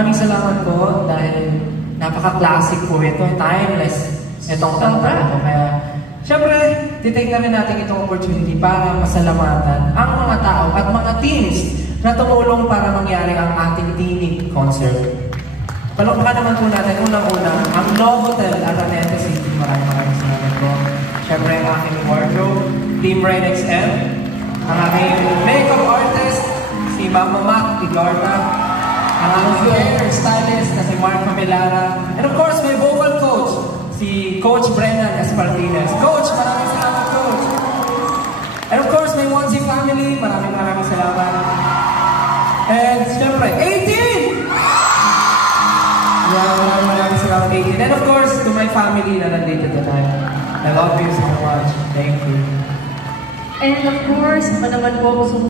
maraming salamat po dahil napaka-classic po ito, timeless itong kanta ko. Kaya, syempre, titake na rin natin itong opportunity para masalamatan ang mga tao at mga teams na tumulong para mangyari ang ating Tinig concert. Palakpakan naman po natin unang-una ang Novotel Araneta City. Maraming salamat po. Syempre, ang aking wardrobe, Team Red XM, ang aking makeup artist, si Mama Mac Igarta, ang aking hair stylist na si Mark Camelara, and of course, my vocal coach, si Coach Brennan Espartines. Coach, maraming salamat, Coach! And of course, my Monzi family, maraming salamat. And syempre, 18! Yeah, maraming salamat, 18. And of course, to my family na nandito tonight. I love you so much. Thank you. And of course, naman po ako